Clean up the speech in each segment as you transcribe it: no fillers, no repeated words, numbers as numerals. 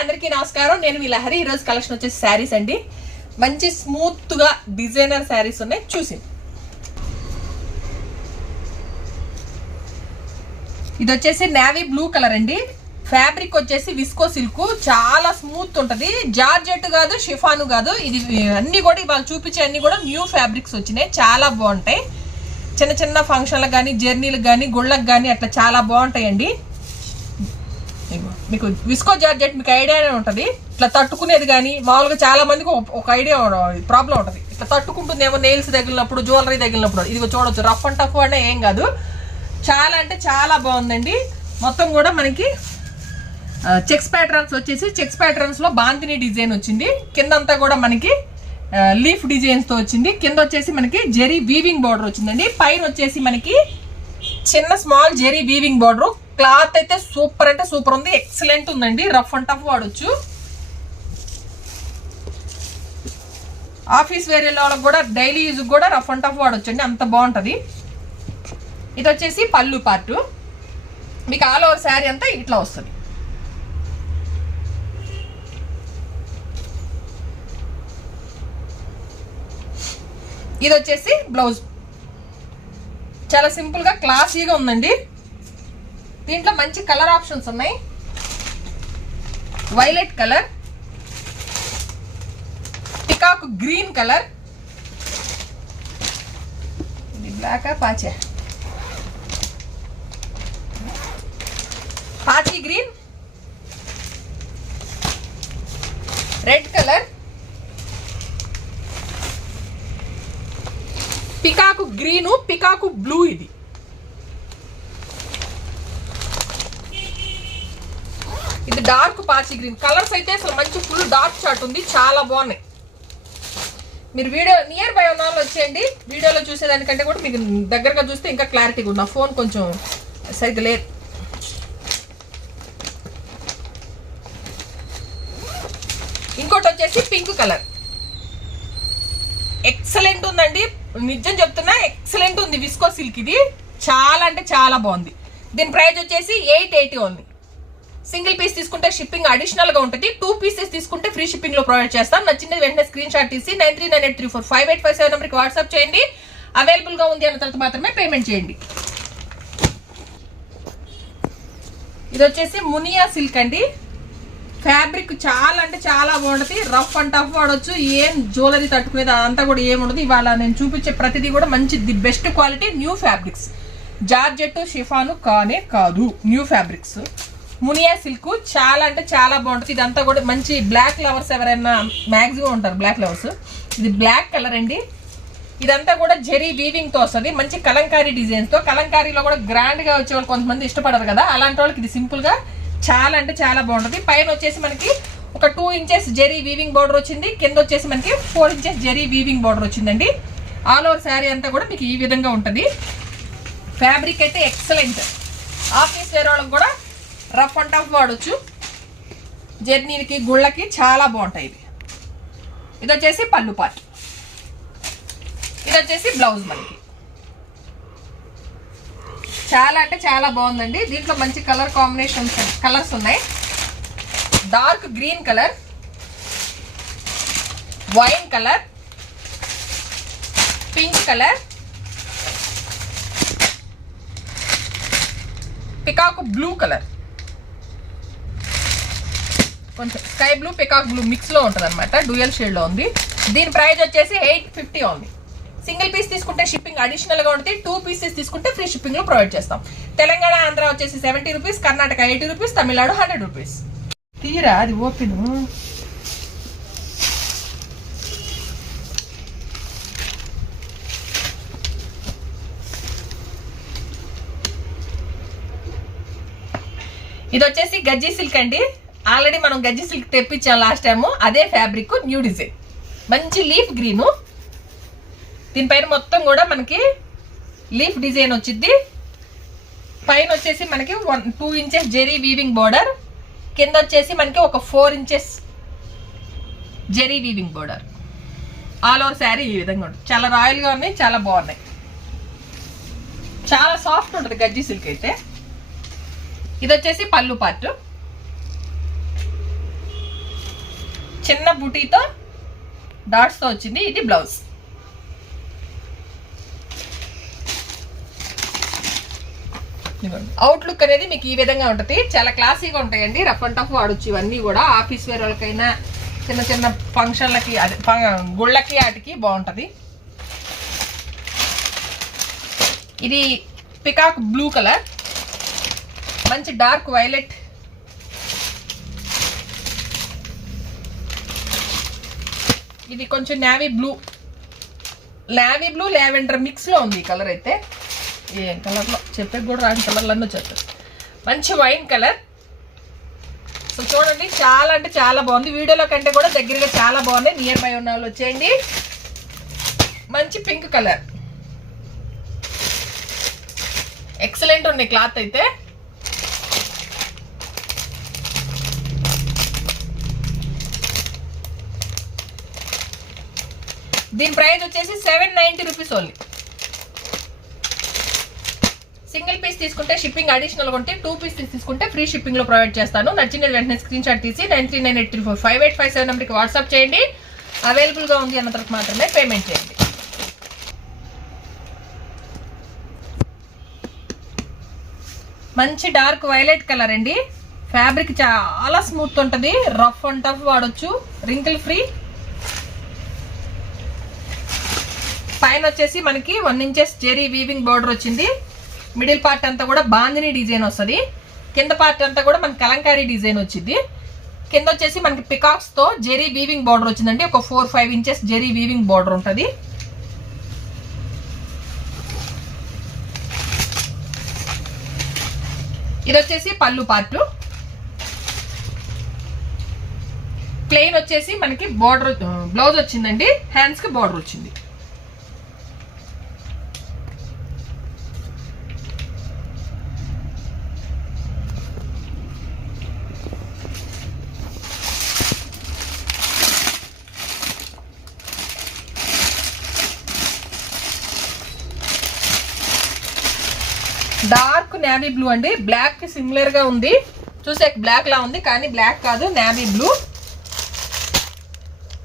అందరికీ నమస్కారం. నేను మీ లహరి. ఈ రోజు కలెక్షన్ వచ్చేసి శారీస్ అండి. మంచి స్మూత్ గా డిజైనర్ శారీస్ ఉన్నాయి, చూసి. ఇది వచ్చేసి నేవీ బ్లూ కలర్ అండి. ఫ్యాబ్రిక్ వచ్చేసి విస్కో సిల్క్, చాలా స్మూత్ ఉంటది. జార్జెట్ కాదు, షిఫాను కాదు. ఇది అన్ని కూడా ఇవాళ చూపించే అన్ని కూడా న్యూ ఫ్యాబ్రిక్స్ వచ్చినాయి, చాలా బాగుంటాయి. చిన్న చిన్న ఫంక్షన్లకు కానీ, జర్నీలకు కానీ, గుళ్ళకు కానీ అట్లా చాలా బాగుంటాయండి. మీకు విస్కో జార్జెట్ మీకు ఐడియానే ఉంటుంది. ఇట్లా తట్టుకునేది కానీ, మామూలుగా చాలా మందికి ఒక ఐడియా ప్రాబ్లం ఉంటుంది. ఇట్లా తట్టుకుంటుందేమో నెయిల్స్ తగిలినప్పుడు, జ్యువెలరీ తగిలినప్పుడు. ఇది చూడొచ్చు, రఫ్ అండ్ టఫ్ అంటే ఏం కాదు, చాలా అంటే చాలా బాగుందండి. మొత్తం కూడా మనకి చెక్స్ ప్యాటర్న్స్ వచ్చేసి, చెక్స్ ప్యాటర్న్స్ లో బాంతిని డిజైన్ వచ్చింది. కిందంతా కూడా మనకి లీఫ్ డిజైన్స్ తో వచ్చింది. కింద వచ్చేసి మనకి జెరీ వీవింగ్ బార్డర్ వచ్చిందండి. పైన వచ్చేసి మనకి చిన్న small zari weaving border. Cloth అయితే సూపర్ అంటే సూపర్ ఉంది, ఎక్సలెంట్ ఉందండి. రఫ్ అండ్ టఫ్ వాడొచ్చు. ఆఫీస్ వేర్ వాళ్ళకి కూడా, డైలీ యూజ్ కూడా రఫ్ అండ్ టఫ్ వాడొచ్చు అండి, అంత బాగుంటది. ఇది వచ్చేసి పళ్ళు పార్ట్. మీకు ఆల్ ఓవర్ శారీ అంతా ఇట్లా వస్తుంది. ఇది వచ్చేసి బ్లౌజ్. చాలా సింపుల్ గా క్లాసీగా ఉందండి. దీంట్లో మంచి కలర్ ఆప్షన్స్ ఉన్నాయి. Violet colour, peacock green colour, ఇది బ్లాక్ పాచే, పాచీ green, red colour, peacock green, peacock blue. ఇది డార్క్ పాచి గ్రీన్. కలర్స్ అయితే అసలు మంచి ఫుల్ డార్క్ చార్ట్ ఉంది, చాలా బాగున్నాయి. మీరు వీడియో నియర్ బై ఉన్న వాళ్ళు వచ్చేయండి. వీడియోలో చూసేదానికంటే కూడా మీకు దగ్గరగా చూస్తే ఇంకా క్లారిటీగా ఉంది. నా ఫోన్ కొంచెం సరిగ్గా లేదు. ఇంకోటి వచ్చేసి పింక్ కలర్, ఎక్సలెంట్ ఉందండి. నిజం చెప్తున్నా, ఎక్సలెంట్ ఉంది. విస్కో సిల్క్ ఇది చాలా అంటే చాలా బాగుంది. దీని ప్రైస్ వచ్చేసి 880 ఓన్లీ. సింగిల్ పీస్ తీసుకుంటే షిప్పింగ్ అడిషనల్ గా ఉంటుంది. 2 పీసెస్ తీసుకుంటే ఫ్రీ షిప్పింగ్ లో ప్రొవైడ్ చేస్తాం. నచ్చింది వెంటనే స్క్రీన్ షాట్ తీసి 9398345857 నెంబర్కి వాట్సాప్ చేయండి. అవైలబుల్ గా ఉంది అన్న తర్వాత మాత్రమే పేమెంట్ చేయండి. ఇది వచ్చేసి మునియా సిల్క్ అండి. ఫ్యాబ్రిక్ చాలా అంటే చాలా బాగుంటుంది. రఫ్ అండ్ టఫ్ వాడొచ్చు. ఏం జ్యువెలరీ తట్టుకునేది అదంతా కూడా ఏముండదు. ఇవాళ నేను చూపించే ప్రతిదీ కూడా మంచి the best quality new fabrics. Georgette, chiffon కానే కాదు, న్యూ ఫ్యాబ్రిక్స్. మునియా సిల్క్ చాలా అంటే చాలా బాగుంటుంది. ఇదంతా కూడా మంచి బ్లాక్ లవర్స్ ఎవరైనా మ్యాక్సిమం ఉంటారు, బ్లాక్ లవర్స్. ఇది బ్లాక్ కలర్ అండి. ఇదంతా కూడా జెరీ వీవింగ్ తో వస్తుంది. మంచి కలంకారీ డిజైన్స్ తో. కలంకారీలో కూడా గ్రాండ్ గా వచ్చే వాళ్ళు కొంతమంది ఇష్టపడరు కదా, అలాంటి వాళ్ళకి ఇది సింపుల్ గా చాలా అంటే చాలా బాగుంటుంది. పైన వచ్చేసి మనకి ఒక 2 ఇంచెస్ జెరీ వీవింగ్ బార్డర్ వచ్చింది. కింద వచ్చేసి మనకి 4 ఇంచెస్ జెరీ వీవింగ్ బార్డర్ వచ్చిందండి. ఆల్ ఓవర్ శారీ అంతా కూడా మీకు ఈ విధంగా ఉంటుంది. ఫ్యాబ్రిక్ అయితే ఎక్సలెంట్. ఆఫీస్ వేర్ వాళ్ళకి కూడా రఫ్ అండ్ టఫ్ వాడొచ్చు. జర్నీలకి, గుళ్ళకి చాలా బాగుంటాయి. ఇది వచ్చేసి పళ్ళు పార్ట్. ఇది వచ్చేసి బ్లౌజ్. మనకి చాలా అంటే చాలా బాగుందండి. దీంట్లో మంచి కలర్ కాంబినేషన్స్, కలర్స్ ఉన్నాయి. Dark green colour, wine colour, pink colour, peacock blue colour, కొంచెం sky blue, peacock blue mix లో ఉంటుంది అనమాట, డ్యూయల్ షేడ్ లో ఉంది. దీని ప్రైస్ వచ్చేసి 850 ఉంది. సింగిల్ పీస్ తీసుకుంటే షిప్పింగ్ అడిషనల్ గా ఉంటుంది. 2 పీసెస్ తీసుకుంటే ఫ్రీ షిప్పింగ్ లో ప్రొవైడ్ చేస్తాం. తెలంగాణ, ఆంధ్ర వచ్చేసి 70 rupees, Karnataka 80 rupees, Tamil Nadu 100 rupees. తీరా అది ఓపెన్. ఇది వచ్చేసి గజ్జి సిల్క్ అండి. ఆల్రెడీ మనం గజ్జి సిల్క్ తెప్పించాం లాస్ట్ టైము. అదే ఫ్యాబ్రిక్, న్యూ డిజైన్. మంచి లీఫ్ గ్రీను. దీనిపైన మొత్తం కూడా మనకి లీఫ్ డిజైన్ వచ్చింది. పైన వచ్చేసి మనకి 2 ఇంచెస్ జెరీ వీవింగ్ బోర్డర్. కింద వచ్చేసి మనకి ఒక 4 inches zari weaving border. All over sari ఈ విధంగా ఉంటుంది. చాలా రాయల్ గా ఉన్నాయి, చాలా బాగున్నాయి. చాలా సాఫ్ట్ ఉంటుంది గజ్జి సిల్క్ అయితే. ఇది వచ్చేసి పళ్ళు పార్ట్. చిన్న బుటీతో డాట్స్తో వచ్చింది. ఇది బ్లౌజ్. అవుట్లుక్ అనేది మీకు ఈ విధంగా ఉంటుంది. చాలా క్లాసీగా ఉంటాయండి. రఫ్ అండ్ టఫ్ వాడచ్చు. ఇవన్నీ కూడా ఆఫీస్ వేర్ వాళ్ళకైనా చిన్న చిన్న ఫంక్షన్లకి అదే గుళ్ళకి వాటికి బాగుంటుంది. ఇది పికాక్ బ్లూ కలర్, మంచి డార్క్ వైలెట్, ఇది కొంచెం నేవీ బ్లూ లావెండర్ మిక్స్లో ఉంది ఈ కలర్ అయితే. ఏం కలర్లో చెప్పే కూడా రాని కలర్లన్నీ చెప్పారు. మంచి వైన్ కలర్. సో చూడండి, చాలా అంటే చాలా బాగుంది. వీడియోలో కంటే కూడా దగ్గరగా చాలా బాగున్నాయి. నియర్ బై ఉన్న వాళ్ళు వచ్చేయండి. మంచి పింక్ కలర్, ఎక్సలెంట్ ఉంది క్లాత్ అయితే. దీని ప్రైస్ వచ్చేసి 790 రూపీస్ ఓన్లీ. సింగిల్ పీస్ తీసుకుంటే షిప్పింగ్ అడిషనల్ ఉంటే, 2 పీసెస్ తీసుకుంటే ఫ్రీ షిప్పింగ్ లో ప్రొవైడ్ చేస్తాను. నచ్చిన వెంటనే స్క్రీన్ షాట్ తీసి 9398345857 నెంబర్కి వాట్సాప్ చేయండి. అవైలబుల్ గా ఉంది అన్న తర్వాత మాత్రమే పేమెంట్ చేయండి. మంచి డార్క్ వైలెట్ కలర్ అండి. ఫ్యాబ్రిక్ చాలా స్మూత్ ఉంటుంది. రఫ్ అండ్ టఫ్ వాడచ్చు. Wrinkle free. పైన వచ్చేసి మనకి 1 ఇంచెస్ జెరీ వీవింగ్ బార్డర్ వచ్చింది. మిడిల్ పార్ట్ అంతా కూడా బాందిని డిజైన్ వస్తుంది. కింద పార్ట్ అంతా కూడా మనకి కలంకారీ డిజైన్ వచ్చింది. కింద వచ్చేసి మనకి పికాక్స్ తో జెరీ వీవింగ్ బార్డర్ వచ్చిందండి. ఒక 4-5 ఇంచెస్ జెరీ వీవింగ్ బార్డర్ ఉంటుంది. ఇది వచ్చేసి పళ్ళు పార్ట్. ప్లెయిన్ వచ్చేసి మనకి బార్డర్ బ్లౌజ్ వచ్చిందండి. హ్యాండ్స్ కి బార్డర్ వచ్చింది. డార్క్ నేవీ బ్లూ అండి. బ్లాక్ కి సిమిలర్ గా ఉంది. చూసే బ్లాక్ లా ఉంది కానీ బ్లాక్ కాదు, navy blue.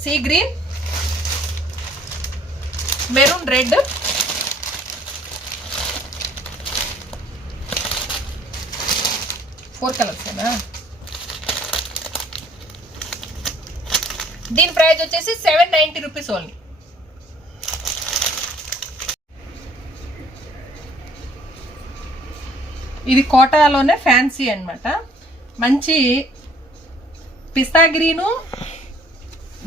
Sea green, maroon red, four colours. దీని ప్రైస్ వచ్చేసి 790 రూపీస్ ఓన్లీ. ఇది కోటాలోనే ఫ్యాన్సీ అన్నమాట. మంచి పిస్తా గ్రీను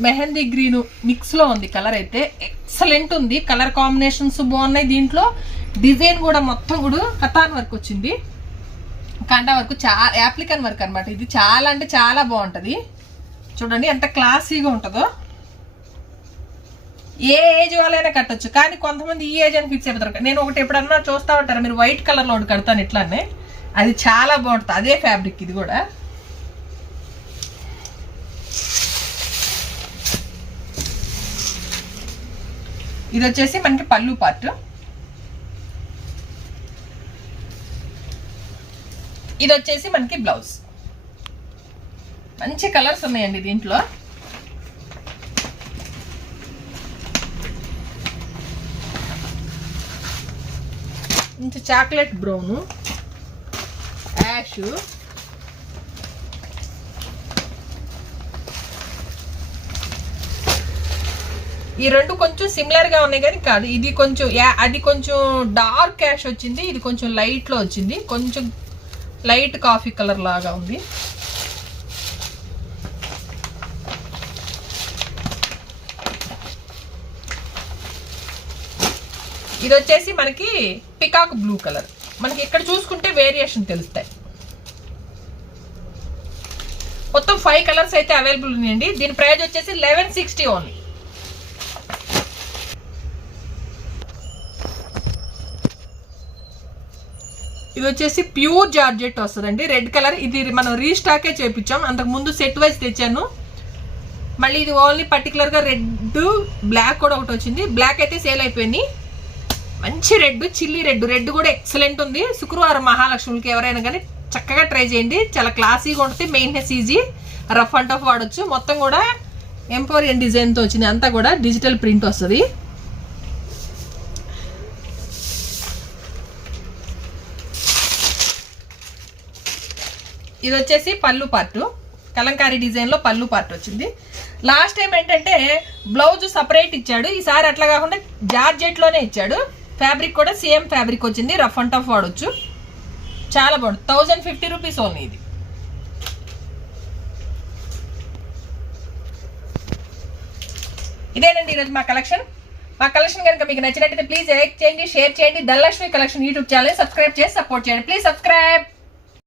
మెహందీ గ్రీను మిక్స్లో ఉంది. కలర్ అయితే ఎక్సలెంట్ ఉంది. కలర్ కాంబినేషన్స్ బాగున్నాయి. దీంట్లో డిజైన్ కూడా మొత్తం కూడా కతాన్ వర్క్ వచ్చింది. కాండా వర్క్, చాలా యాప్లికన్ వర్క్ అనమాట. ఇది చాలా అంటే చాలా బాగుంటుంది. చూడండి ఎంత క్లాసీగా ఉంటుందో. ఏ ఏజ్ వాళ్ళైనా కట్టొచ్చు. కానీ కొంతమంది ఈ ఏజ్ అని ఫిక్స్ అయిపోతారు. నేను ఒకటి ఎప్పుడన్నా చూస్తూ ఉంటారు మీరు, వైట్ కలర్లో ఒకటి కడతాను ఇట్లానే. అది చాలా బాగుంటుంది. అదే ఫ్యాబ్రిక్ ఇది కూడా. ఇది వచ్చేసి మనకి పళ్ళు పార్ట్. ఇది వచ్చేసి మనకి బ్లౌజ్. మంచి కలర్స్ ఉన్నాయండి దీంట్లో. మంచి చాక్లెట్ బ్రౌన్, యాష్, ఈ రెండు కొంచెం సిమిలర్ గా ఉన్నాయి కానీ కాదు. ఇది కొంచెం అది కొంచెం డార్క్ యాష్ వచ్చింది. ఇది కొంచెం లైట్ లో వచ్చింది. కొంచెం లైట్ కాఫీ కలర్ లాగా ఉంది. ఇది వచ్చేసి మనకి పికాక్ బ్లూ కలర్. మనకి ఇక్కడ చూసుకుంటే వేరియేషన్ తెలుస్తాయి. మొత్తం 5 కలర్స్ అయితే అవైలబుల్ ఉన్నాయండి. దీని ప్రైస్ వచ్చేసి 1160 ఓన్లీ. ఇది వచ్చేసి ప్యూర్ జార్జెట్ వస్తుందండి. Red colour. ఇది మనం రీస్టాకే చేపించాం. అంతకు ముందు సెట్ వైజ్ తెచ్చాను. మళ్ళీ ఇది ఓన్లీ పర్టికులర్ గా రెడ్, బ్లాక్ కూడా ఒకటి వచ్చింది. బ్లాక్ అయితే సేల్ అయిపోయింది. మంచి రెడ్, చిల్లీ రెడ్. రెడ్ కూడా ఎక్సలెంట్ ఉంది. శుక్రవారం మహాలక్ష్మికి ఎవరైనా కానీ చక్కగా ట్రై చేయండి. చాలా క్లాసీగా ఉంటుంది. Maintenance easy. Rough and tough వాడచ్చు. మొత్తం కూడా ఎంపోరియన్ డిజైన్తో వచ్చింది, అంతా కూడా డిజిటల్ ప్రింట్ వస్తుంది. ఇది వచ్చేసి పళ్ళు పార్టు, కలంకారీ డిజైన్లో పళ్ళు పార్ట్ వచ్చింది. లాస్ట్ టైం ఏంటంటే బ్లౌజ్ సపరేట్ ఇచ్చాడు, ఈసారి అట్లా కాకుండా జార్జెట్లోనే ఇచ్చాడు. ఫ్యాబ్రిక్ కూడా సేమ్ ఫ్యాబ్రిక్ వచ్చింది, రఫ్ అండ్ టఫ్ వాడచ్చు, చాలా బాగుంది. 1050 రూపీస్ ఓన్లీ ఇది. ఇదేనండి ఈరోజు మా కలెక్షన్. మా కలెక్షన్ కనుక మీకు నచ్చినట్టయితే ప్లీజ్ లైక్ చేయండి, షేర్ చేయండి. Dhanalakshmi collection YouTube channel subscribe చేసి సపోర్ట్ చేయండి. Please subscribe.